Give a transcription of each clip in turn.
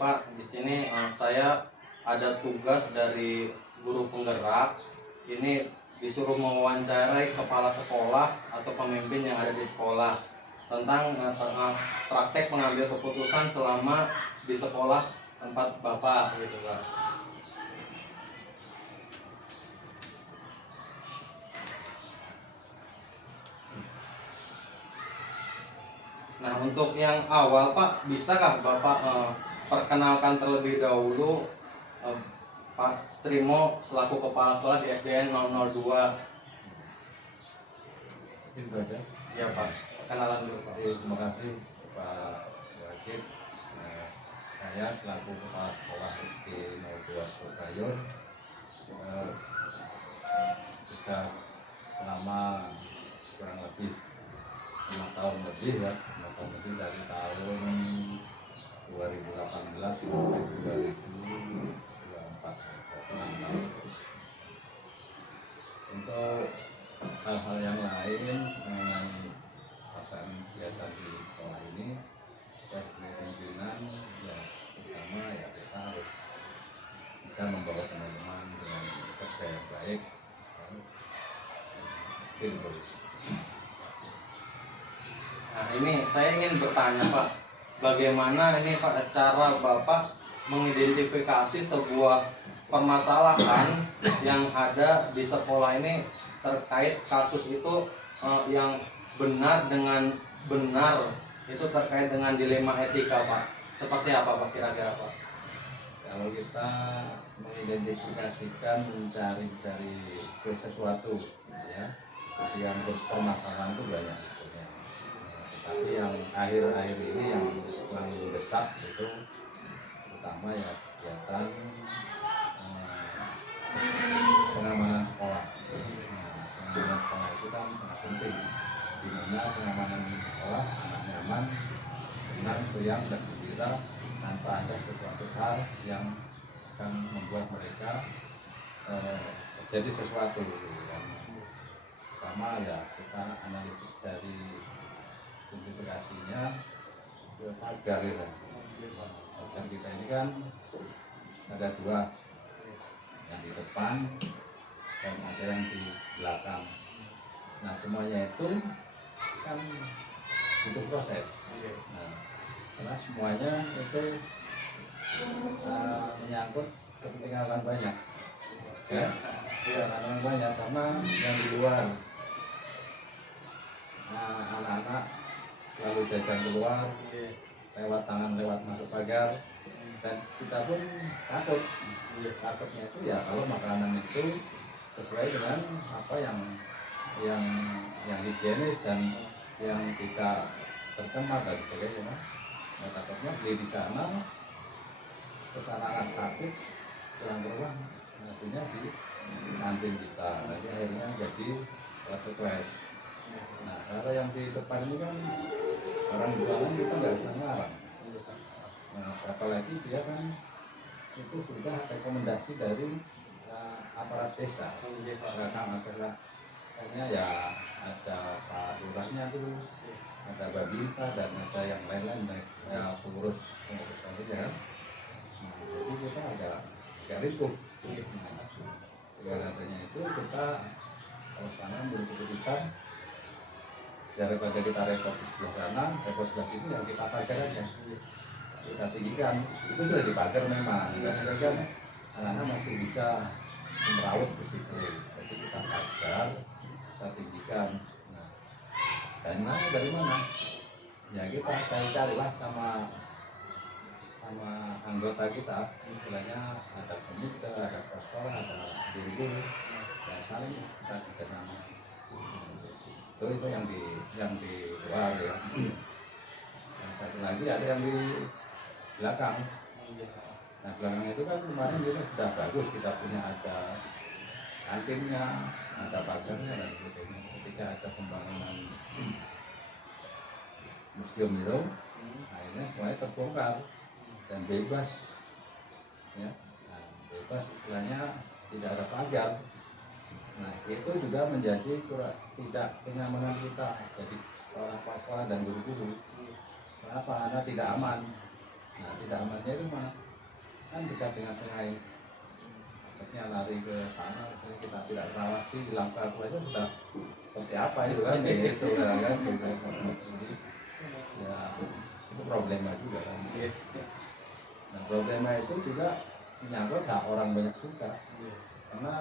Pak, di sini saya ada tugas dari guru penggerak. Ini disuruh mewawancarai kepala sekolah atau pemimpin yang ada di sekolah tentang praktek mengambil keputusan selama di sekolah tempat Bapak gitu Pak. Nah, untuk yang awal Pak, bisakah Bapak perkenalkan terlebih dahulu Pak Strimo selaku kepala sekolah di SDN 002? Itu aja. Ya Pak, perkenalan dulu Pak. Terima kasih Pak Wajib. Saya selaku kepala sekolah SD 02 Surabaya sudah selama kurang lebih 5 tahun lebih ya, 5 tahun lebih dari tahun 2018 sampai 2024. Untuk hal-hal yang lain mengenai pelaksanaan kegiatan di sekolah ini, saya sebagai pimpinan ya pertama ya kita harus bisa membawa teman-teman dengan kerja yang baik. Nah, ini saya ingin bertanya Pak, bagaimana ini Pak cara Bapak mengidentifikasi sebuah permasalahan yang ada di sekolah ini terkait kasus itu yang benar dengan benar, itu terkait dengan dilema etika Pak. Seperti apa Pak kira-kira Pak? Kalau kita mengidentifikasikan mencari sesuatu ya, yang berpermasalahan itu banyak sebetulnya. Tapi yang akhir-akhir ini yang paling besar itu terutama ya kegiatan pengamanan sekolah. Pengamanan sekolah itu kan sangat penting, di mana pengamanan sekolah anak nyaman, tenang, riang dan gembira tanpa ada sesuatu hal yang akan membuat mereka terjadi sesuatu. Dan pertama ya kita analisis dari identifikasinya ke pagar ya. Pagar kita ini kan ada dua, yang di depan dan ada yang di belakang. Nah semuanya itu kan butuh proses. Nah, karena semuanya itu menyangkut kepentingan orang banyak. Ya, orang banyak karena yang di luar anak-anak lalu jajan keluar lewat tangan lewat masuk pagar, dan kita pun takutnya itu ya kalau makanan itu sesuai dengan apa yang higienis dan yang kita tercemar dan sebagainya. Nah, takutnya beli di sana terus anak-anak sakit pulang ke rumah nantinya di kantin kita, nanti akhirnya jadi suatu clash. Nah kalau yang di depan ini kan orang jualan kita nggak bisa ngelarang. Nah apalagi dia kan itu sudah rekomendasi dari aparat desa. Karena akhirnya ya ada Pak Lurahnya tuh, ada Babinsa dan ada yang lain-lain ya pengurus saja. Nah, jadi kita agak ribut. Dengan adanya itu kita kalau sana ambil keputusan daripada kita repot di sebelah sana, repot sebelah sini yang kita pagar aja, kita tinggikan. Itu sudah dipagar memang, karena kan anak-anak masih bisa semeraut ke situ. Jadi kita pagar, kita tinggikan. Nah, dari mana? Ya kita cari-carilah sama anggota kita, istilahnya ada komite, ada sekolah, ada guru-guru, dan saling kita kerjasama. Itu yang di luar ya. Yang satu lagi ada yang di belakang. Nah belakang itu kan kemarin kita sudah bagus, kita punya ada kantinnya, ada pagarnya dan sebagainya. Ketika ada pembangunan museum itu, akhirnya semuanya terbongkar dan bebas ya. Nah, bebas istilahnya tidak ada pagar. Nah itu juga menjadi tidak kenyamanan kita, jadi orang-orang dan guru-guru. Kenapa? Karena tidak aman. Nah tidak amannya itu mana kan dekat dengan sungai, maksudnya lari ke sana, kita tidak rawasi di langkah aku aja sudah seperti apa itu kan, gitu kan, gitu. Jadi ya itu problema juga kan. Nah problema itu juga menyangkut hak orang banyak juga, karena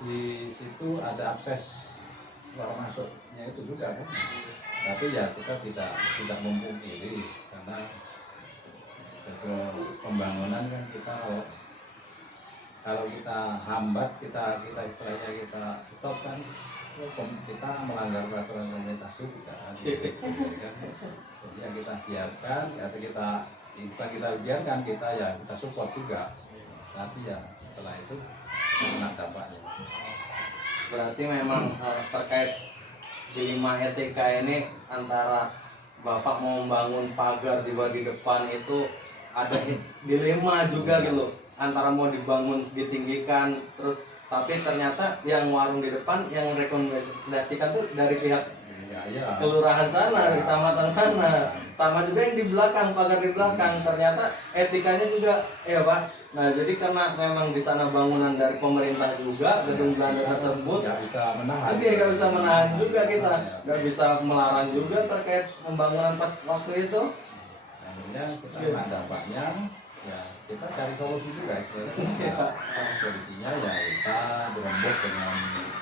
di situ ada akses keluar masuknya itu juga kan. Tapi ya kita tidak memungkiri, karena satu pembangunan kan kita kalau kita hambat, kita istilahnya kita stop kan, kita melanggar peraturan pemerintah juga kan. Jadi yang kita biarkan atau kita biarkan, kita support juga, tapi ya setelah itu kena dampaknya. Berarti memang terkait dilema etika ini, antara Bapak mau membangun pagar di bagian depan itu ada dilema juga gitu, antara mau dibangun ditinggikan terus, tapi ternyata yang warung di depan yang rekomendasikan tuh dari pihak kelurahan sana, kecamatan sana, sama juga yang di belakang, pagar di belakang, ternyata etikanya juga ya Pak. Nah jadi karena memang di sana bangunan dari pemerintah juga, gedung Belanda tersebut nggak bisa menahan. Iya, nggak bisa menahan juga kita, nggak bisa melarang juga terkait pembangunan pas waktu itu. Akhirnya kita kena dampaknya, ya kita cari solusi juga istilahnya. Solusinya ya kita berembuk dengan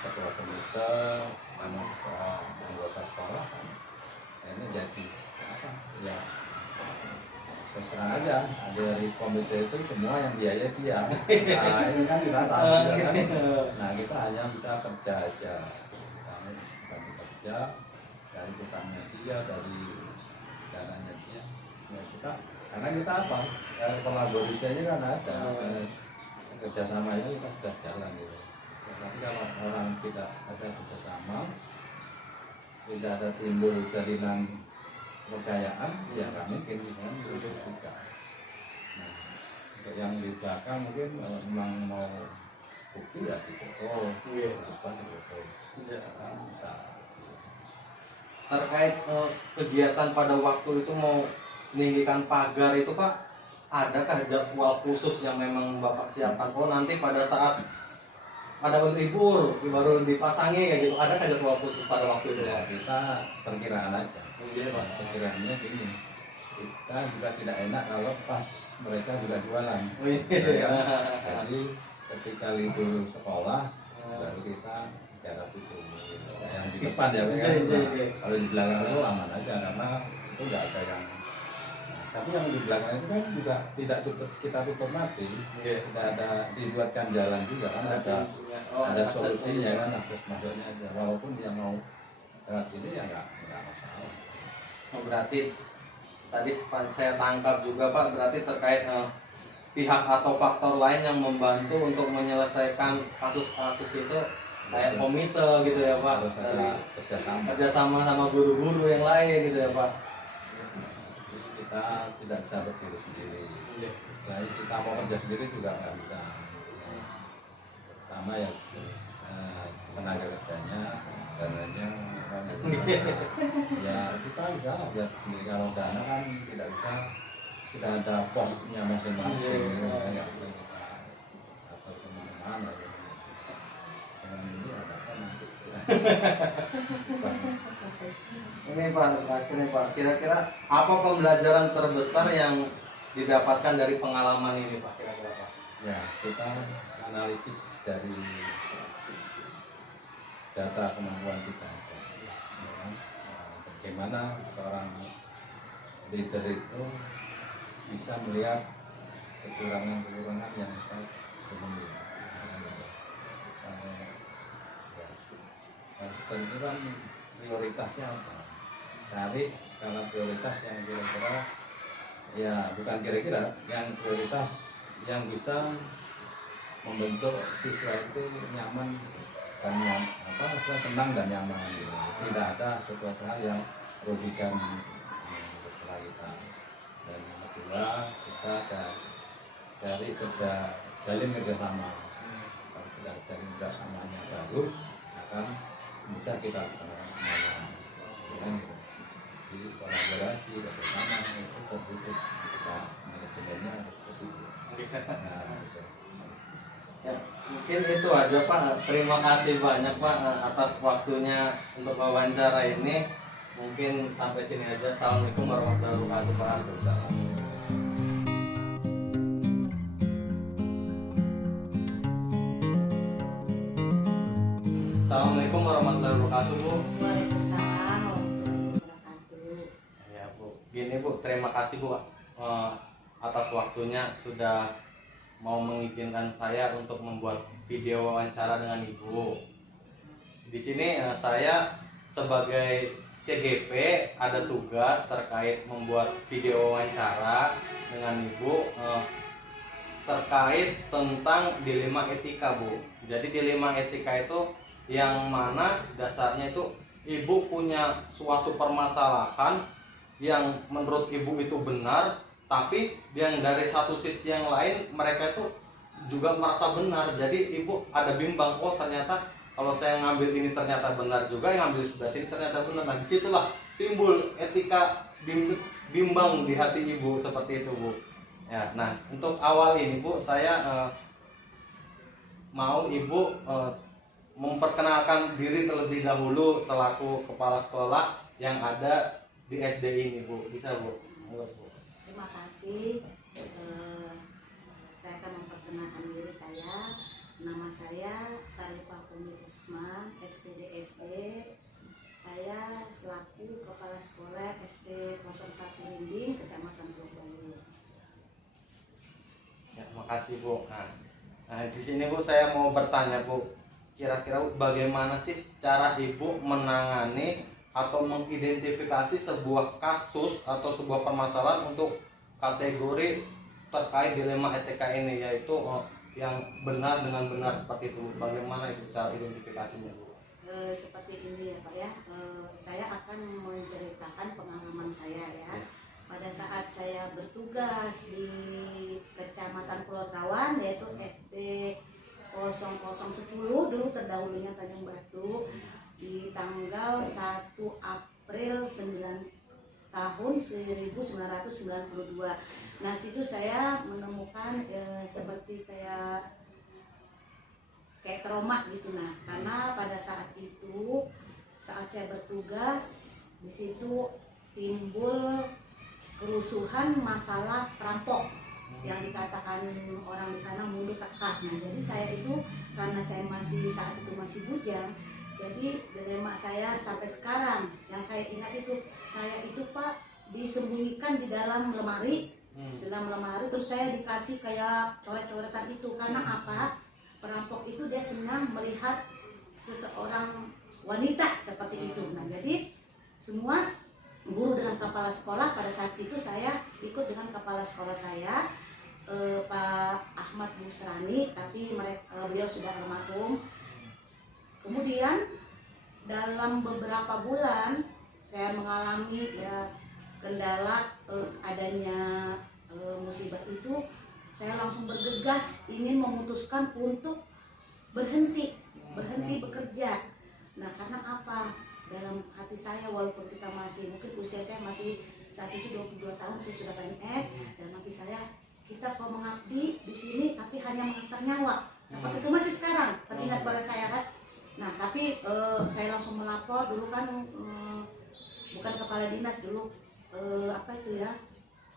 ketua komite, sama anggota sekolah kan. Ini jadi apa? Ya terus terang aja, dari komite itu semua yang biaya dia. Nah ini kan kita tahu juga kan. Nah kita hanya bisa kerja aja, kita bekerja dari tukangnya dia, dari dananya dia. Ya kita, karena kita apa? Kolaborasinya kan ada, kerjasamanya kita sudah jalan gitu. Tapi kalau orang tidak ada kerjasama, tidak ada timbul jalinan kepercayaan, ya nggak mungkin kan itu juga. Nah, untuk yang di belakang mungkin kalau memang mau bukti ya dipoto, depan dipoto, bisa. Terkait kegiatan pada waktu itu mau meninggikan pagar itu Pak, adakah jadwal khusus yang memang Bapak siapkan? Oh nanti pada saat ada libur baru dipasangi kayak gitu, adakah jadwal khusus pada waktu itu? Ya kita perkiraan aja. Iya Pak. Perkiraannya gini, kita juga tidak enak kalau pas mereka juga jualan. Iya. Jadi ketika libur sekolah baru kita cara tutup. Yang di depan ya, kan? Kalau di belakang itu aman aja karena itu nggak ada yang. Tapi yang di belakang itu kan juga tidak kita tutup mati, tidak ada dibuatkan jalan juga kan, ada solusinya kan, akses masuknya aja. Walaupun dia mau lewat sini ya nggak masalah. Oh, berarti tadi saya tangkap juga Pak, berarti terkait pihak atau faktor lain yang membantu untuk menyelesaikan kasus-kasus itu kayak komite gitu ya Pak, Harus dari ada kerjasama sama guru-guru yang lain gitu ya Pak. Jadi kita tidak bisa berdiri sendiri. Jadi kita mau kerja sendiri juga nggak bisa. Pertama ya tenaga kerjanya, dananya ya kita bisa aja sendiri. Kalau dana kan tidak bisa, tidak ada posnya masing-masing, nggak bisa kita atau kemana-mana. Dengan ini ada apa nanti? Ini Pak, terakhir Pak, kira-kira apa pembelajaran terbesar yang didapatkan dari pengalaman ini Pak, kira-kira Pak? Ya, kita analisis dari data kemampuan kita, ya kan? Bagaimana seorang leader itu bisa melihat kekurangan-kekurangan yang kita temui. Dan itu kan prioritasnya apa? Cari skala prioritas yang kira-kira, ya bukan kira-kira, yang prioritas yang bisa membentuk siswa itu nyaman dan senang dan nyaman gitu. Tidak ada sesuatu hal yang merugikan siswa kita. Dan yang kedua, kita cari jalin kerjasama. Kalau sudah jalin kerjasamanya bagus, akan mudah kita laksanakan semuanya. di kolaborasi bagaimana itu tertutup kita manajemennya harus ke situ. Nah, gitu. Ya, mungkin itu aja Pak. Terima kasih banyak Pak atas waktunya untuk wawancara ini. Mungkin sampai sini aja. Assalamualaikum warahmatullahi wabarakatuh Pak. Assalamualaikum warahmatullahi wabarakatuh Bu. Waalaikumsalam warahmatullahi wabarakatuh. Ya Bu, gini Bu, terima kasih Bu atas waktunya sudah mau mengizinkan saya untuk membuat video wawancara dengan Ibu. Di sini saya sebagai CGP ada tugas terkait membuat video wawancara dengan Ibu terkait tentang dilema etika Bu. Jadi dilema etika itu yang mana dasarnya itu Ibu punya suatu permasalahan yang menurut Ibu itu benar, tapi yang dari satu sisi yang lain mereka itu juga merasa benar. Jadi Ibu ada bimbang, oh ternyata kalau saya ngambil ini ternyata benar juga, yang ngambil sebelah sini ternyata benar. Nah disitulah timbul etika bimbang di hati Ibu seperti itu Bu. Ya, nah untuk awal ini Bu, saya mau Ibu memperkenalkan diri terlebih dahulu selaku kepala sekolah yang ada di SD ini Bu. Bisa Bu? Halo, Bu. Terima kasih. Saya akan memperkenalkan diri saya. Nama saya Sarifah Umi Usman, SPD SD. Saya selaku kepala sekolah SD 01 Rinding, Kecamatan Teluk Bayu. Ya, makasih Bu. Nah, di sini Bu saya mau bertanya Bu. Kira-kira bagaimana sih cara Ibu menangani atau mengidentifikasi sebuah kasus atau sebuah permasalahan untuk kategori terkait dilema etika ini, yaitu yang benar dengan benar seperti itu. Bagaimana itu cara identifikasinya Bu? Seperti ini ya Pak ya. Saya akan menceritakan pengalaman saya ya. Pada saat saya bertugas di Kecamatan Pulau Tawan, yaitu SD 0010, dulu terdahulunya Tanjung Batu, di tanggal 1 April 1992. Nah situ saya menemukan seperti kayak trauma gitu. Nah karena pada saat itu, saat saya bertugas di situ timbul kerusuhan masalah perampok yang dikatakan orang di sana mulut tekak. Nah jadi saya itu karena saya masih saat itu masih bujang, jadi dilema saya sampai sekarang yang saya ingat itu, saya itu Pak disembunyikan di dalam lemari, terus saya dikasih kayak coret-coretan itu. Karena apa? Perampok itu dia senang melihat seseorang wanita seperti itu. Nah jadi semua guru dengan kepala sekolah, pada saat itu saya ikut dengan kepala sekolah saya, Pak Ahmad Busrani, tapi beliau sudah almarhum. Kemudian dalam beberapa bulan saya mengalami ya kendala adanya musibah itu, saya langsung bergegas ingin memutuskan untuk berhenti bekerja. Nah karena apa? Dalam hati saya, walaupun kita masih, mungkin usia saya masih saat itu 22 tahun, saya sudah PNS, dan hati saya, kita kok mengabdi di sini tapi hanya mengantar nyawa seperti itu masih sekarang teringat pada saya kan. Nah tapi saya langsung melapor dulu kan, bukan kepala dinas dulu, apa itu ya,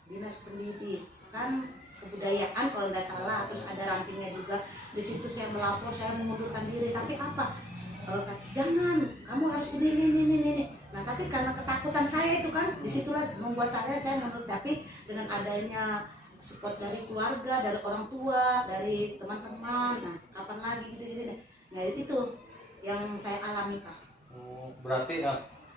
dinas pendidikan kebudayaan kalau nggak salah, terus ada rantingnya juga. Di situ saya melapor, saya mengundurkan diri, tapi apa, jangan, kamu harus ini. Nah tapi karena ketakutan saya itu kan, disitulah membuat saya menurut. Tapi dengan adanya support dari keluarga, dari orang tua, dari teman-teman, nah kapan lagi gitu. Nah itu yang saya alami Pak. Berarti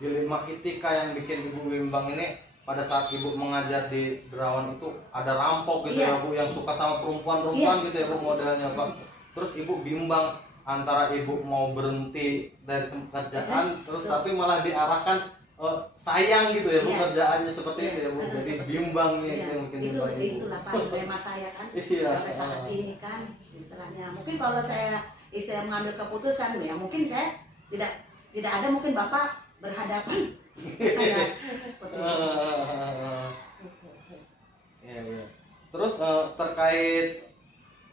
dilema etika yang bikin Ibu bimbang ini pada saat Ibu mengajar di Derawan itu ada rampok gitu ya Bu, yang suka sama perempuan gitu ya Bu modelnya Pak. Terus Ibu bimbang antara Ibu mau berhenti dari tempat kerjaan, terus tapi malah diarahkan sayang gitu ya Bu, kerjaannya seperti itu ya Bu. Jadi bimbang nih yang mungkin itulah Pak dilema saya kan sampai saat ini kan istilahnya. Mungkin kalau saya mengambil keputusan ya mungkin saya tidak ada, mungkin Bapak berhadapan saya seperti itu. Ya, ya. Terus terkait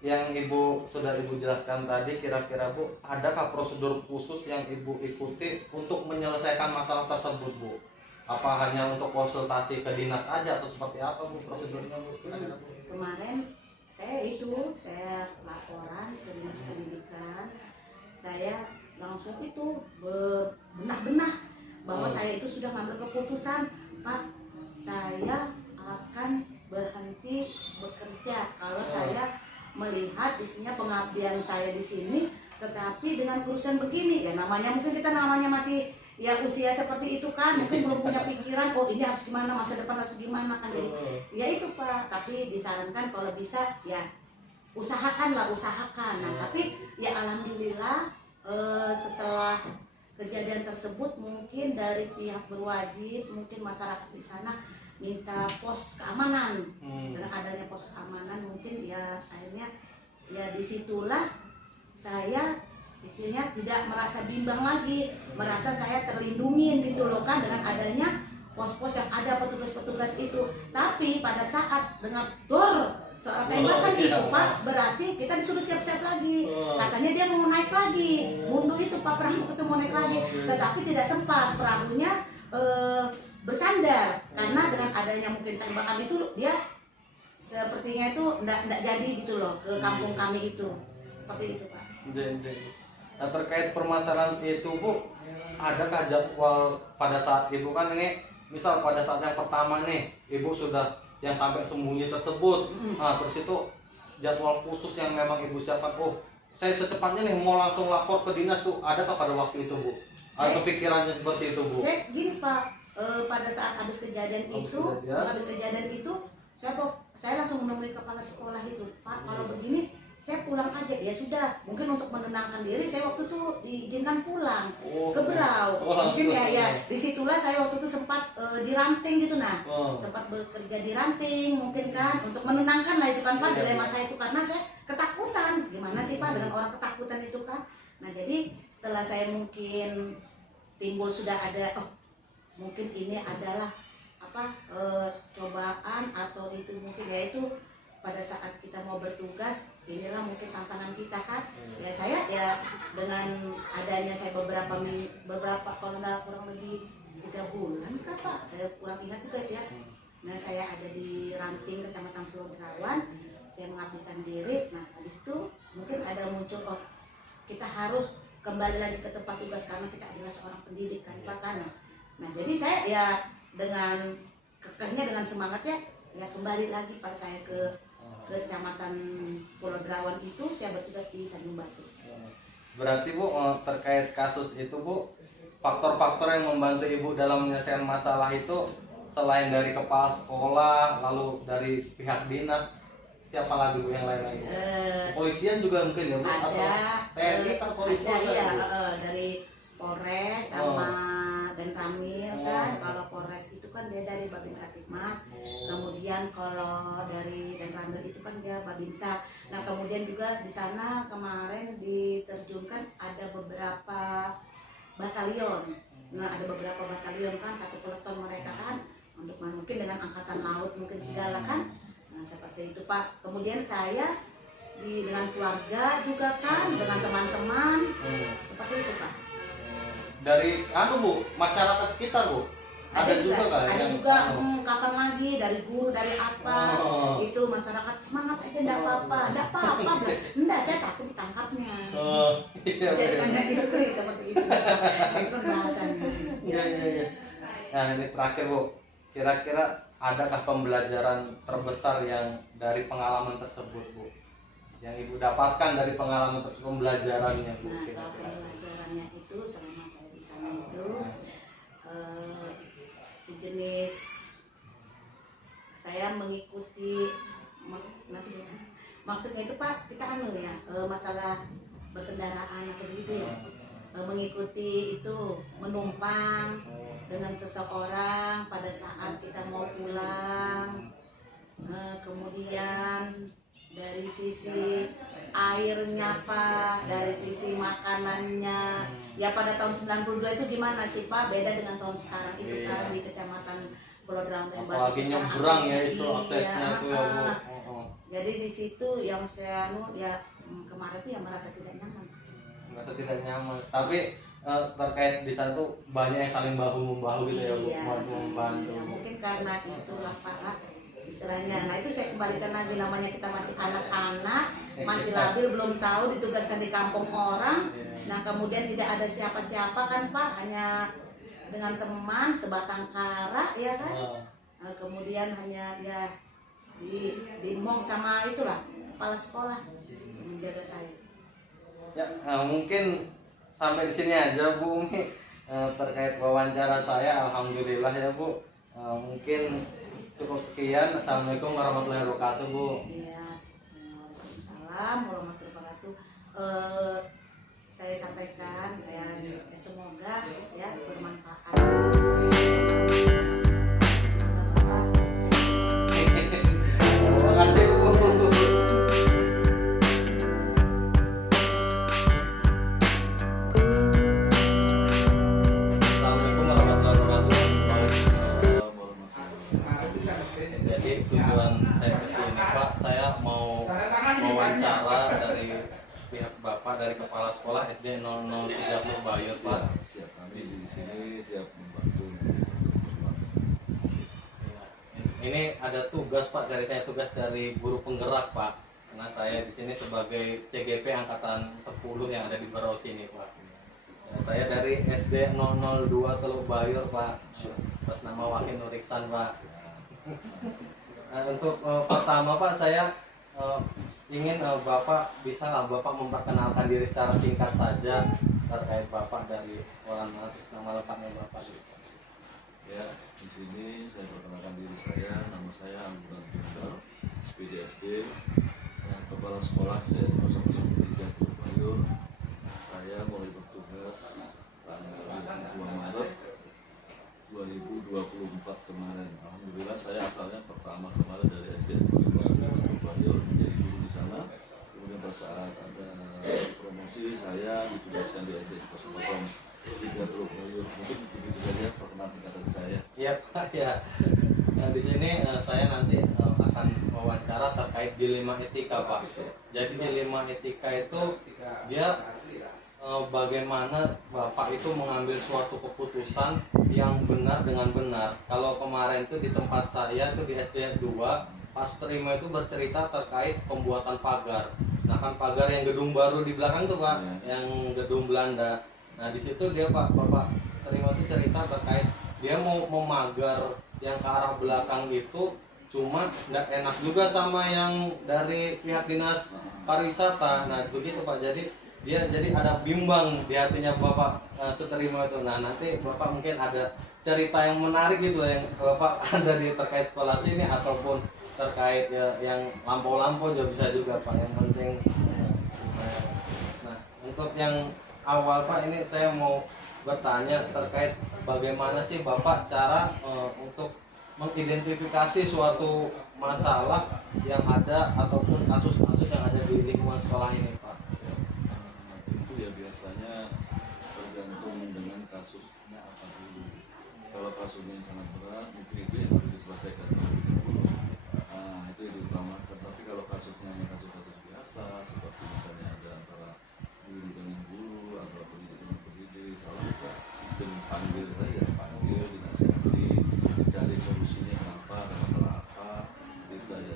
yang ibu sudah ibu jelaskan tadi, kira-kira Bu, adakah prosedur khusus yang ibu ikuti untuk menyelesaikan masalah tersebut Bu? Apa hanya untuk konsultasi ke dinas aja atau seperti apa Bu prosedurnya Bu? Kira-kira, Bu? Kemarin saya laporan ke dinas pendidikan, saya langsung itu benah-benah bahwa saya itu sudah ngambil keputusan, Pak, saya akan berhenti bekerja kalau saya melihat isinya pengabdian saya di sini, tetapi dengan perusahaan begini, ya namanya mungkin kita namanya masih ya usia seperti itu kan, mungkin belum punya pikiran, oh ini harus gimana, masa depan harus gimana kan, jadi ya itu Pak. Tapi disarankan kalau bisa ya usahakan. Nah tapi ya alhamdulillah setelah kejadian tersebut mungkin dari pihak berwajib, mungkin masyarakat di sana minta pos keamanan. Dengan adanya pos keamanan mungkin ya akhirnya ya disitulah saya isinya tidak merasa bimbang lagi, merasa saya terlindungi gitu loh kan dengan adanya pos-pos yang ada, petugas-petugas itu. Tapi pada saat dengar dor suara tembakan itu Pak, berarti kita disuruh siap-siap lagi. Katanya dia mau naik lagi, mundur itu Pak, perahu itu mau naik lagi, tetapi tidak sempat, perahunya bersandar karena dengan adanya mungkin tembakan itu dia sepertinya itu enggak jadi gitu loh ke kampung kami itu, seperti itu Pak. Nah, terkait permasalahan itu Bu, adakah jadwal pada saat itu kan ini, misal pada saat yang pertama nih Ibu sudah yang sampai sembunyi tersebut, nah terus itu jadwal khusus yang memang Ibu siapkan, oh saya secepatnya nih mau langsung lapor ke dinas tuh, adakah pada waktu itu Bu? Ada pikirannya seperti itu Bu? Saya gini Pak, pada saat habis kejadian itu saya langsung menemui kepala sekolah itu, Pak kalau begini saya pulang aja. Ya sudah, mungkin untuk menenangkan diri saya waktu itu diizinkan pulang ke Berau. Mungkin ya disitulah saya waktu itu sempat di ranting gitu, sempat bekerja di ranting mungkin kan untuk menenangkan lah itu kan Pak, dilema saya itu karena saya ketakutan. Gimana sih Pak dengan orang ketakutan itu kan. Nah jadi setelah saya mungkin timbul sudah ada, oh mungkin ini adalah cobaan atau itu mungkin ya itu pada saat kita mau bertugas, inilah mungkin tantangan kita kan. Ya saya ya dengan adanya saya beberapa kalau nggak kurang lebih 3 bulan kah Pak, saya kurang ingat juga ya. Nah saya ada di Ranting Kecamatan Pulau Derawan, saya mengabdikan diri. Nah habis itu mungkin ada muncul, oh kita harus kembali lagi ke tempat tugas karena kita adalah seorang pendidik kan Pak kan. Nah jadi saya ya dengan kekehnya, dengan semangatnya ya kembali lagi Pak saya ke Kecamatan Pulau Derawan itu, saya bertugas di Tanjung Batu. Berarti Bu, terkait kasus itu Bu, faktor-faktor yang membantu Ibu dalam menyelesaikan masalah itu selain dari kepala sekolah, lalu dari pihak dinas, siapa lagi Bu yang lain-lain? Kepolisian juga mungkin ya Bu? Ada TNI atau polisi? dari Polres sama dan Ramil kan. Kalau Polres itu kan dia dari Babin Kaptipmas, kemudian kalau dari dan Ramil itu kan dia Babinsa. Nah kemudian juga di sana kemarin diterjunkan ada beberapa batalion. Nah ada beberapa batalion kan, 1 peleton mereka kan, untuk mungkin dengan angkatan laut mungkin segala kan. Nah seperti itu Pak. Kemudian saya dengan keluarga juga kan, dengan teman-teman, seperti itu Pak. Dari Bu, masyarakat sekitar Bu? Ada juga kan? Ada juga, kapan lagi dari guru, dari apa, itu masyarakat semangat aja, enggak apa-apa, enggak, saya takut ditangkapnya. Jadi banyak istri seperti itu. Itu bahasanya. Iya. Nah ini terakhir Bu, kira-kira adakah pembelajaran terbesar yang dari pengalaman tersebut Bu? Yang Ibu dapatkan dari pengalaman tersebut, pembelajarannya Bu? Nah kalau pembelajarannya itu selama saya di sana itu sejenis saya mengikuti maksudnya itu Pak, kita kan masalah berkendaraan atau begitu ya, mengikuti itu menumpang dengan seseorang pada saat kita mau pulang, kemudian dari sisi airnya Pak, dari sisi makanannya. Ya pada tahun 92 itu gimana sih Pak, beda dengan tahun sekarang itu Iya. kan di Kecamatan Pulau Drantem Apalagi sekarang nyebrang ya aksesnya, itu aksesnya itu ya Bu. iya. Oh. Jadi di situ yang saya ya kemarin tuh yang merasa tidak nyaman. Merasa tidak nyaman. Tapi terkait di sana tuh banyak yang saling bahu membahu gitu ya Bu, Iya. membantu. Ya, mungkin karena itulah Pak lah istilahnya. Nah itu saya kembalikan lagi, namanya kita masih anak-anak, masih labil, belum tahu, ditugaskan di kampung orang. Nah kemudian tidak ada siapa-siapa kan Pak, hanya dengan teman sebatang kara ya kan. Nah, kemudian hanya ya dimong sama itulah kepala sekolah menjaga saya. Ya, mungkin sampai di sini aja Bu Umi terkait wawancara saya. Alhamdulillah ya Bu. Mungkin cukup sekian. Assalamualaikum warahmatullahi wabarakatuh Bu. Iya, waalaikumsalam warahmatullahi wabarakatuh. Saya sampaikan ya, semoga ya bermanfaat. Terima kasih Bu. Assalamualaikum warahmatullahi wabarakatuh. Jadi tujuan saya ke sini Pak, saya mau wawancara dari pihak Bapak dari kepala sekolah SD 0030 Bayur Pak. Siap, kami di sini siap membantu. Ini ada tugas Pak, ceritanya tugas dari guru penggerak Pak. Karena saya di sini sebagai CGP angkatan 10 yang ada di Berau sini Pak. Ya, saya dari SD 002 Teluk Bayur Pak. Atas nama Wakil Nuriksan Pak. Nah, untuk pertama Pak, saya ingin Bapak bisa Bapak memperkenalkan diri secara singkat saja terkait Bapak dari sekolah mana, terus nama lengkapnya Bapak. Ya, di sini saya perkenalkan diri saya, nama saya Angguran Tunggal, SPDSD, kepala sekolah saya 0113 Teluk Bayur. Saya mulai bertugas tanggal 2 Maret 2024 kemarin. Alhamdulillah saya asalnya pertama kemarin dari SD 09 Teluk Bayur menjadi guru di sana. Kemudian pada saat ada promosi saya ditugaskan di SD 03 Teluk Bayur. Mungkin begitu saja perkenalan singkat dari saya. Iya Pak ya. Nah, di sini saya nanti akan wawancara terkait dilema etika Pak. Jadi dilema etika itu dia bagaimana Bapak itu mengambil suatu keputusan yang benar dengan benar. Kalau kemarin itu di tempat saya itu di SD 2, Pak Sutrimo itu bercerita terkait pembuatan pagar. Nah kan pagar yang gedung baru di belakang tuh Pak, yang gedung Belanda. Nah di situ dia Bapak Sutrimo itu cerita terkait dia mau memagar yang ke arah belakang itu, cuma nggak enak juga sama yang dari pihak dinas pariwisata. Nah begitu Pak, jadi dia ada bimbang di hatinya Bapak Sutrimo itu. Nah nanti Bapak mungkin ada cerita yang menarik gitu yang Bapak ada di terkait sekolah sini ataupun terkait yang lampau-lampau juga bisa juga Pak, yang penting. Nah untuk yang awal Pak, ini saya mau bertanya terkait bagaimana sih Bapak cara untuk mengidentifikasi suatu masalah yang ada ataupun kasus-kasus yang ada di lingkungan sekolah ini Pak. Itu ya biasanya tergantung dengan kasusnya apa dulu. Kalau kasusnya yang sangat berat, mungkin itu yang harus diselesaikan terlebih dahulu. Nah, itu yang diutamakan. Tapi kalau kasusnya hanya kasus-kasus biasa, seperti misalnya ada antara guru dengan guru atau pendidik dengan pendidik, salah juga sistem panggil saja, panggil, dinasihati, cari solusinya kenapa, ada masalah apa, itu saja.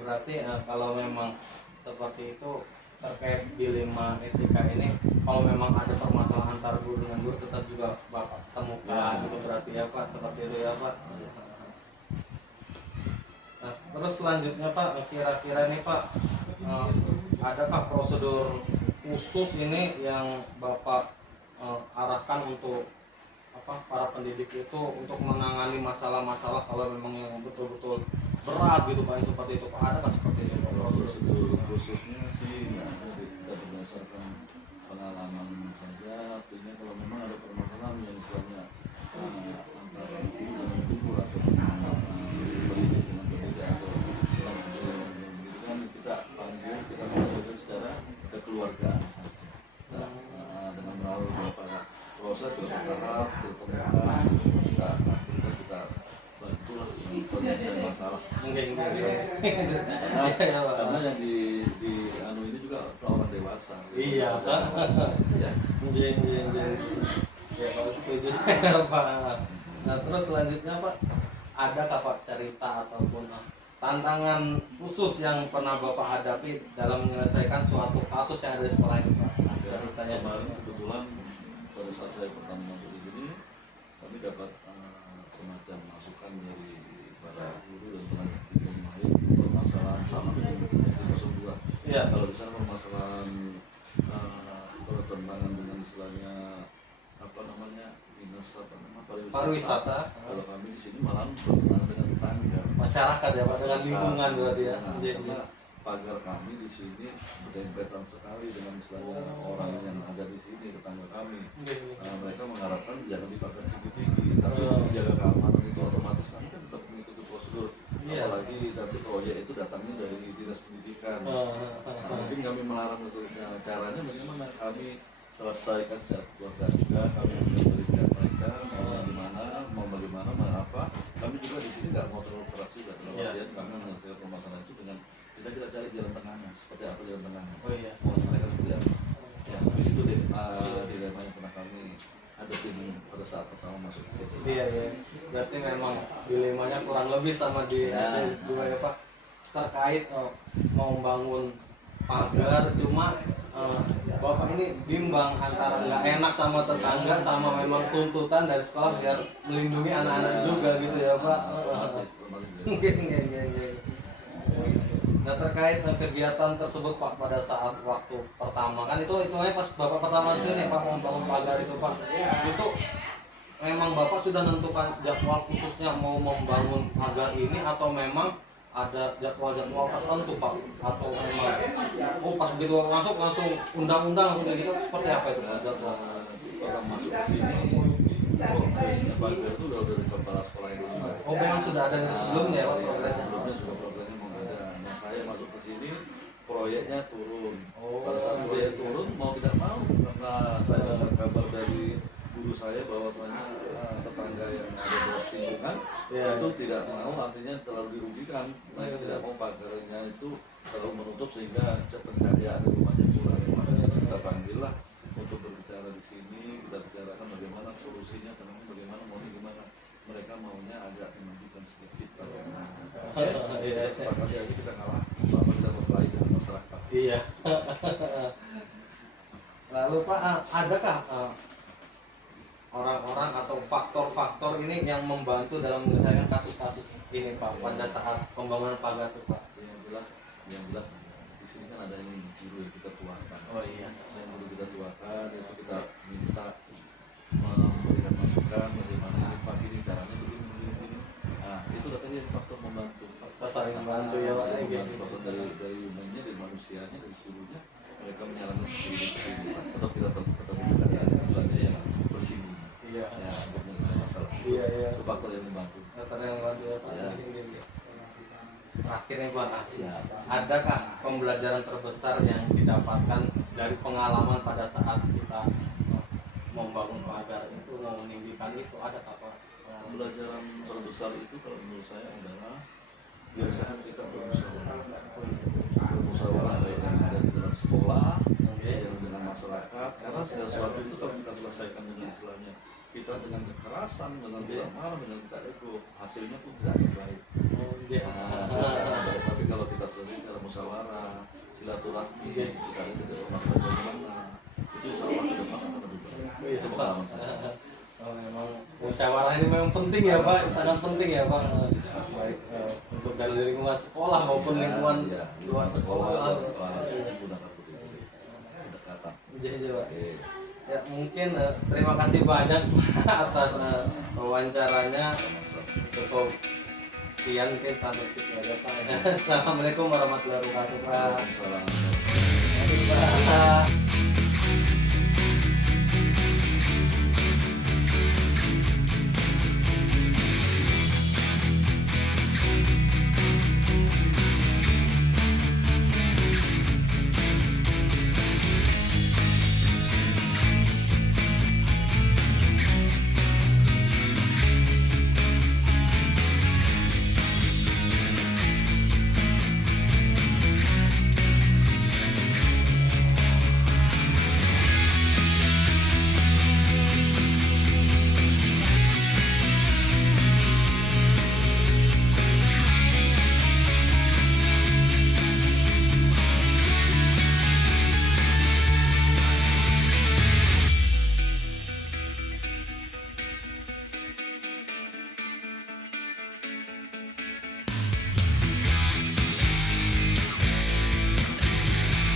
Berarti kalau memang seperti itu terkait dilema etika ini, kalau memang ada permasalahan antar guru dengan guru tetap juga Bapak temukan ya, gitu berarti ya Pak, seperti itu ya Pak. Nah, terus selanjutnya Pak, kira-kira nih Pak, adakah prosedur khusus ini yang Bapak arahkan untuk para pendidik itu untuk menangani masalah-masalah kalau memang yang betul-betul berat gitu Pak, yang seperti itu Pak, ada kan seperti itu Pak? Prosedur khususnya sih kita berdasarkan pengalaman saja. Artinya kalau memang ada permasalahan yang misalnya antara guru dengan guru atau pendidik dengan pendidik saya bertahap bertemukan kita bantulah penyelesaian masalah. Enggak. Karena yang di anu ini juga orang dewasa. Iya, Pak. Ya. Ya, Pak, setuju Pak. Nah, terus selanjutnya Pak, adakah Pak cerita ataupun tantangan khusus yang pernah Bapak hadapi dalam menyelesaikan suatu kasus yang ada di sekolah ini Pak? Ya, Ceritanya kemarin kebetulan pada saat saya pertama masuk di sini, kami dapat semacam masukan dari para guru dan tenaga pendidik lain permasalahan sama dengan SD 02. Iya. Kalau di sana permasalahan pertentangan dengan istilahnya apa namanya dinas apa nama Pariwisata. Kalau kami di sini malah bertentangan dengan tetangga. Masyarakat ya Pak, dengan lingkungan berarti ya. Nah, karena pagar kami di sini berdempetan sekali dengan istilahnya orang yang ada di sini, tetangga kami. Mereka mengharapkan jangan dipagar tinggi-tinggi, tapi untuk menjaga keamanan itu otomatis kami kan tetap mengikuti prosedur. Iya. Apalagi nanti proyek itu datangnya dari dinas pendidikan. Nah, mungkin kami melarang itu. Nah, caranya bagaimana kami selesaikan secara keluarga juga, kami memberikan mereka mau bagaimana mau apa. Kami juga di sini nggak mau terlalu keras juga dalam artian kami menyelesaikan permasalahan itu dengan kita cari jalan tengahnya, seperti apa jalan tengahnya. Oh iya. Mau mereka seperti apa. Ya, itu deh dilema yang pernah kami hadapin pada saat pertama masuk ke situ. Iya. Berarti memang dilemanya kurang lebih sama di Ya. SD 2 ya Pak, terkait mau membangun pagar, cuma Bapak ini bimbang antara nggak enak sama tetangga sama memang tuntutan dari sekolah biar melindungi anak-anak juga gitu ya Pak. Mungkin ya. Nah, terkait kegiatan tersebut Pak pada saat waktu pertama kan itu aja pas Bapak pertama itu nih Pak membangun pagar itu Pak, itu memang Bapak sudah menentukan jadwal khususnya mau membangun pagar ini atau memang ada jadwal-jadwal tertentu Pak, atau memang pas begitu masuk langsung undang-undang udah gitu seperti apa itu Pak jadwal? Orang masuk ke sini progresnya pagar itu udah dari kepala sekolah itu. Oh memang sudah ada di sebelumnya Pak progresnya. Sebelumnya sudah progresnya mau ada. Nah, saya masuk ke sini proyeknya turun. Oh. Pada saat proyek turun mau tidak mau karena saya dengar kabar dari guru saya bahwasanya tetangga yang ada di lingkungan itu tidak mau, artinya terlalu dirugikan. Mereka tidak mau pagarnya itu terlalu menutup sehingga pencahayaan di rumahnya kurang. Makanya kita panggil lah untuk berbicara di sini, kita bicarakan bagaimana solusinya, bagaimana maunya gimana. Mereka maunya agak dimajukan sedikit bagaimana. Iya. Sepakatnya aja kita kalah, sama kita berkelahi dengan masyarakat. Iya. Lalu Pak, adakah orang-orang atau faktor-faktor ini yang membantu dalam menyelesaikan kasus-kasus ini Pak pada saat pembangunan pagar itu Pak? Yang jelas di sini kan ada yang guru yang kita tuakan. Oh iya. Yang guru kita tuakan itu kita minta memberikan masukan bagaimana ini Pak ini caranya begini. Nah itu katanya faktor membantu. Kita saling membantu ya Pak. Faktor dari humannya, dari manusianya, dari gurunya, mereka menyarankan seperti ini. Tetap kita tetap memberikan misalnya yang bersinggung. Iya. Ya untuk menyelesaikan masalah. Iya. Itu faktor yang membantu. Faktor yang membantu ya Pak. Ya. Terakhir nih Pak, Siap. adakah pembelajaran terbesar yang didapatkan dari pengalaman pada saat kita membangun pagar itu, mau meninggikan itu, adakah Pak? Pembelajaran terbesar itu kalau menurut saya adalah biasakan kita bermusyawarah baik yang ada di dalam sekolah, yang dengan masyarakat. Karena segala sesuatu itu kalau kita selesaikan dengan istilahnya kita dengan kekerasan, dengan tidak marah, dengan kita ego, hasilnya pun tidak akan baik. Tapi kalau kita selesai secara musyawarah, silaturahmi, kita lihat tidak masalah bagaimana, itu sama ke depan akan lebih baik. Itu pengalaman saya. Oh, memang musyawarah ini memang penting ya Pak, sangat penting ya Pak. Baik untuk dari lingkungan sekolah maupun lingkungan luar sekolah. Pendekatan. Jadi Pak. Ya mungkin terima kasih banyak atas wawancaranya. Cukup sekian mungkin sampai situ aja Pak. Assalamualaikum warahmatullahi wabarakatuh Pak. Waalaikumsalam. Terima kasih Pak.